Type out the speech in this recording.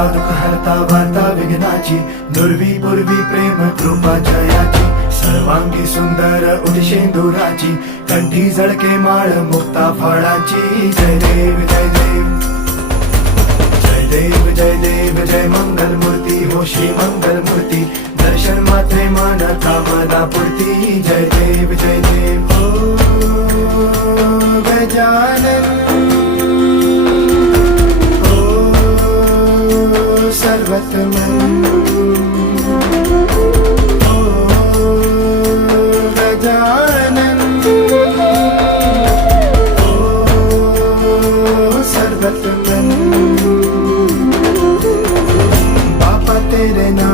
हरता दुःख हरता वार्ता विघ्नाची, दुर्वी पूर्वी प्रेम कृपा जयाची, सर्वांगी सुंदर उदिशेंदुराची, कंठी झळके माळ मुक्ता फळाची. जय देव जय देव जय देव जय देव जय मंगल मूर्ती हो श्री मंगल मूर्ती, दर्शन मात्रे मन कामना पूर्ती. जय देव जय देव हो गजानन हो सर्वतमन हो गजानन हो सर्वतमन. तेरे नाम